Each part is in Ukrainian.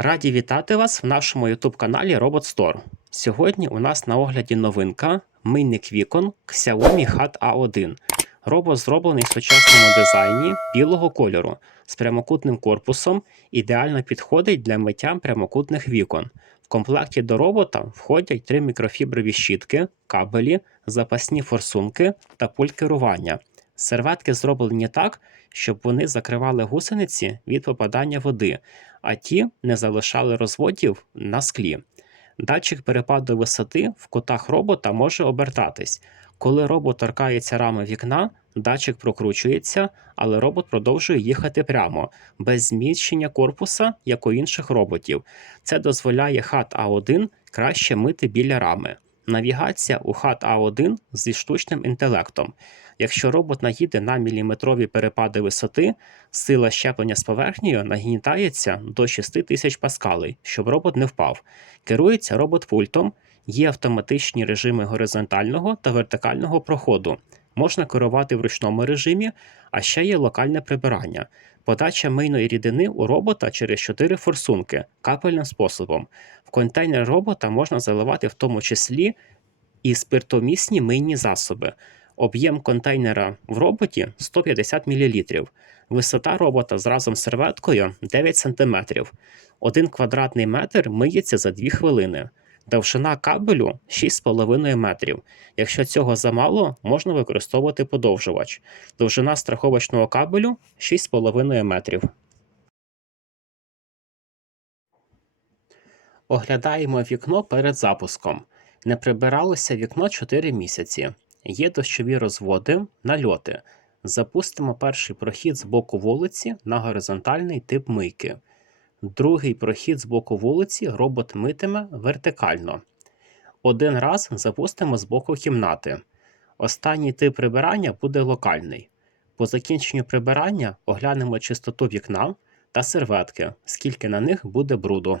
Раді вітати вас в нашому YouTube каналі Robot Store. Сьогодні у нас на огляді новинка мийник вікон Xiaomi Hat A1. Робот зроблений в сучасному дизайні білого кольору з прямокутним корпусом, ідеально підходить для миття прямокутних вікон. В комплекті до робота входять три мікрофіброві щітки, кабелі, запасні форсунки та пульт керування. Серветки зроблені так, щоб вони закривали гусениці від попадання води, а ті не залишали розводів на склі. Датчик перепаду висоти в кутах робота може обертатись. Коли робот торкається рами вікна, датчик прокручується, але робот продовжує їхати прямо, без зміщення корпуса, як у інших роботів. Це дозволяє HAT A1 краще мити біля рами. Навігація у хат А1 зі штучним інтелектом. Якщо робот наїде на міліметрові перепади висоти, сила щеплення з поверхнею нагнітається до 6000 паскалей, щоб робот не впав. Керується робот пультом, є автоматичні режими горизонтального та вертикального проходу. Можна керувати в ручному режимі, а ще є локальне прибирання. Подача мийної рідини у робота через 4 форсунки капельним способом. В контейнер робота можна заливати в тому числі і спиртомісні мийні засоби. Об'єм контейнера в роботі 150 мл. Висота робота з разом з серветкою 9 см. Один квадратний метр миється за 2 хвилини. Довжина кабелю 6,5 метрів. Якщо цього замало, можна використовувати подовжувач. Довжина страховочного кабелю 6,5 метрів. Оглядаємо вікно перед запуском. Не прибиралося вікно 4 місяці. Є дощові розводи, нальоти. Запустимо перший прохід з боку вулиці на горизонтальний тип мийки. Другий прохід з боку вулиці робот митиме вертикально. Один раз запустимо з боку кімнати. Останній тип прибирання буде локальний. По закінченню прибирання оглянемо чистоту вікна та серветки, скільки на них буде бруду.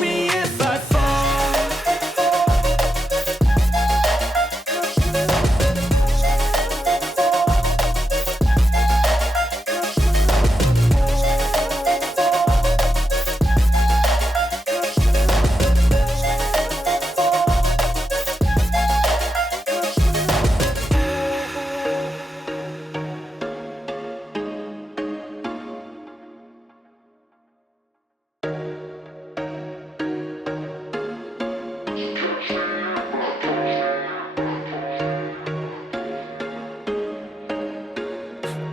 Me if I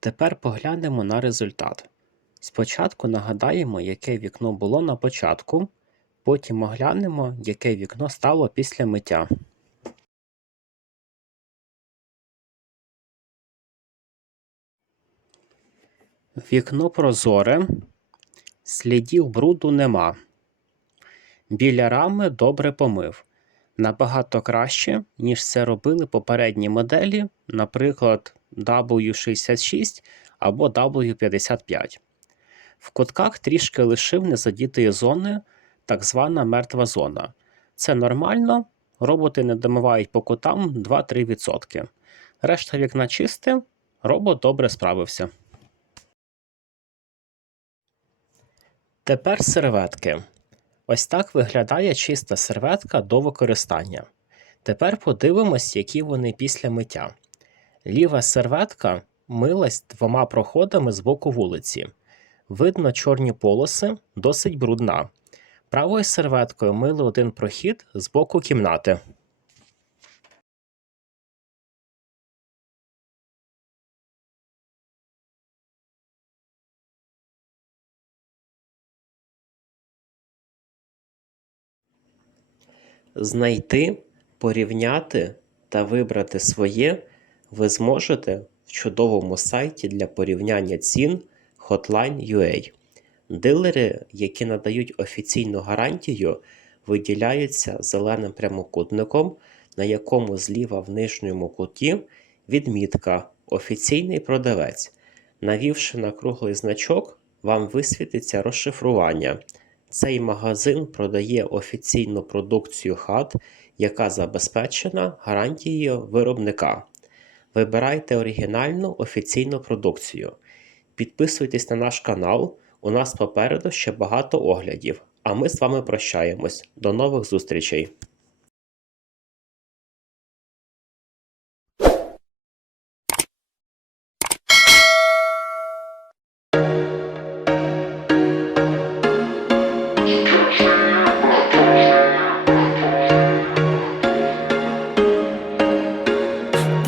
Тепер поглянемо на результат. Спочатку нагадаємо, яке вікно було на початку, потім оглянемо, яке вікно стало після миття. Вікно прозоре, слідів бруду нема. Біля рами добре помив. Набагато краще, ніж це робили попередні моделі, наприклад, W66 або W55. В кутках трішки лишив незадітої зони, так звана мертва зона. Це нормально, роботи не домивають по кутам 2-3%. Решта вікна чисте, робот добре справився. Тепер серветки. Ось так виглядає чиста серветка до використання. Тепер подивимось, які вони після миття. Ліва серветка милась двома проходами з боку вулиці. Видно чорні полоси, досить брудна. Правою серветкою мили один прохід з боку кімнати. Знайти, порівняти та вибрати своє ви зможете в чудовому сайті для порівняння цін Hotline.ua. Дилери, які надають офіційну гарантію, виділяються зеленим прямокутником, на якому зліва в нижньому куті відмітка Офіційний продавець. Навівши на круглий значок, вам висвітиться розшифрування. Цей магазин продає офіційну продукцію хат, яка забезпечена гарантією виробника. Вибирайте оригінальну офіційну продукцію. Підписуйтесь на наш канал. У нас попереду ще багато оглядів. А ми з вами прощаємось. До нових зустрічей!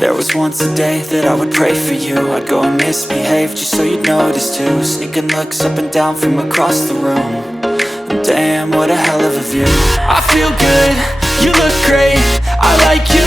There was once a day that I would pray for you. I'd go and misbehave just so you'd notice too. Sneaking looks up and down from across the room. And Damn, what a hell of a view. I feel good, you look great. I like you